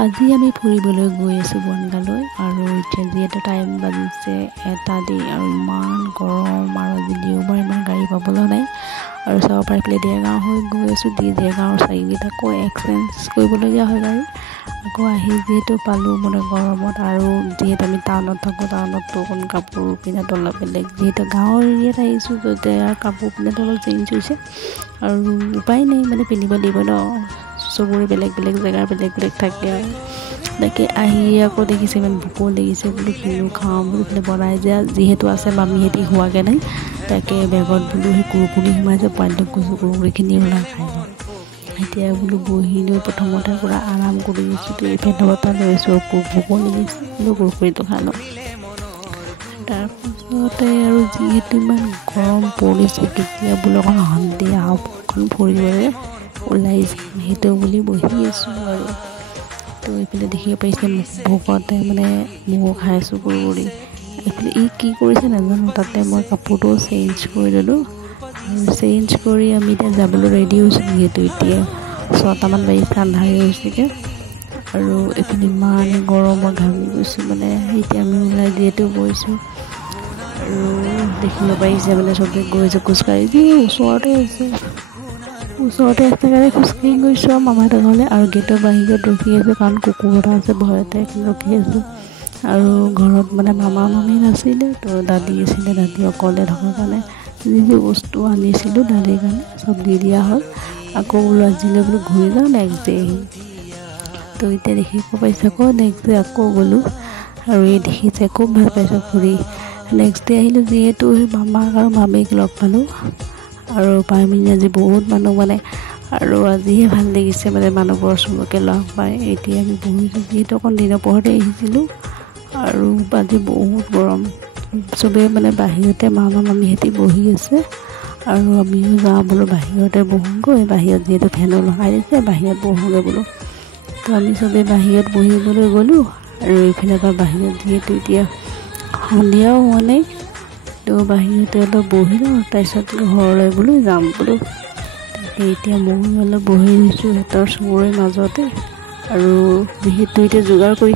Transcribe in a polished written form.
আজি আমি ফুৰিবলৈ গৈ আছোঁ বনগাঁৱলৈ আৰু এতিয়া যিহেতু টাইম বাজিছে 1টা আৰু ইমান গৰম আৰু আজি দেওবাৰ ইমান গাড়ী পাবলৈ নাই আৰু চাব পাৰিলে দেৰগাঁও হৈ গৈ আছোঁ দেৰগাঁৱৰ চাৰিআলিত আকৌ এক্সচেঞ্জ কৰিবলগীয়া হয় গাড়ী আকৌ আহি যিহেতু পালোঁ মানে গৰমত আৰু যিহেতু আমি টাউনত থাকোঁ টাউনততো অকণ কাপোৰ পিন্ধাটো অলপ বেলেগ যিহেতু গাঁৱৰ এৰিয়াত আহিছোঁ য'তে কাপোৰ পিন্ধাটো অলপ চেঞ্জ হৈছে আৰু উপায় নাই মানে পিন্ধিব লাগিব ন চবৰে বেলেগ বেলেগ জেগাৰ বেলেগ থাকে আৰু তাকে আহি আকৌ দেখিছে ইমান ভোকো লাগিছে বোলো কিনো খাওঁ বোলো বোলে বনাই যে যিহেতু আছে মামীহঁতি হোৱাকৈ নাই তাকে বেগত বোলো সেই কুৰকুৰি সোমাইছে পোৱালিটোক কৈছোঁ কুৰকুৰিখিনি ওলাই খাই লওঁ এতিয়া বোলো বহি লৈ প্ৰথমতে পূৰা আৰাম কৰি আছোঁ তো এই ফেনৰ বতাহ লৈ আছোঁ ভোকো লাগিছে বোলো কুৰকুৰিটো খাই লওঁ তাৰপিছতে আৰু যিহেতু ইমান গৰম পৰিছে কেতিয়া বোলো অকণ সন্ধিয়া অকণ ফুৰিবলৈ ওলাই সেইটো বুলি বহি আছোঁ আৰু তো এইফালে দেখিব পাৰিছে ভোকতে মানে ময়ো খাই আছোঁ কুৰকুৰি এইফালে কি কৰিছে নাজানো তাতে মই কাপোৰটো চেঞ্জ কৰি ল'লোঁ আৰু চেঞ্জ কৰি আমি এতিয়া যাবলৈ ৰেডি হৈছোঁ যিহেতু এতিয়া 6টামান বাজিছে আন্ধাৰে হৈছেগৈ আৰু এইফালে ইমান গৰমত ঘামি গৈছোঁ মানে এতিয়া আমি ওলাই যিহেতু গৈছোঁ আৰু দেখিব পাৰিছে মানে চবেই গৈছে খোজকাঢ়ি যি ওচৰতে আছে কাৰণে খোজকাঢ়ি গৈছোঁ আৰু মামাহঁতৰ ঘৰলৈ আৰু গেটৰ বাহিৰত ৰখি আছোঁ কাৰণ কুকুৰ এটা আছে ভয়তে ৰখি আছোঁ আৰু ঘৰত মানে মামা মামী নাছিলে তো দাদী আছিলে দাদী অকলে থকাৰ কাৰণে যি বস্তু আনিছিলোঁ দাদীৰ কাৰণে চব দি দিয়া হ'ল আকৌ বোলো আজিলৈ বোলো ঘূৰি যাওঁ নেক্সট ডে আহিম তো এতিয়া দেখিব পাইছে আকৌ নেক্সট ডে আকৌ গ'লোঁ আৰু এই দেখিছে খুব ভাল পাইছোঁ ফুৰি নেক্সট ডে আহিলোঁ যিহেতু সেই মামাক আৰু মামীক লগ পালোঁ আৰু পাই মেলি আজি বহুত মানুহ মানে আৰু আজিহে ভাল লাগিছে মানে মানুহবোৰৰ চবকে লগ পাই এতিয়া আমি বহিছোঁ যিহেতু অকণ দিনৰ পোহৰতে আহিছিলোঁ আৰু আজি বহুত গৰম চবেই মানে বাহিৰতে মামা মামীহঁতি বহি আছে আৰু আমিও যাওঁ বোলো বাহিৰতে বহোঁগৈ বাহিৰত যিহেতু ফেনো লগাই দিছে বাহিৰত বহোঁগৈ বোলো তো আমি চবেই বাহিৰত বহিবলৈ গ'লোঁ আৰু এইফালে পৰা বাহিৰত যিহেতু এতিয়া সন্ধিয়াও হোৱা নাই তো বাহিৰতে অলপ বহি লওঁ তাৰপিছত ঘৰলৈ বোলো যাম বোলো তাকে এতিয়া ময়ো অলপ বহি দিছোঁ সিহঁতৰ চবৰে মাজতে আৰু যিহেতু এতিয়া যোগাৰ কৰি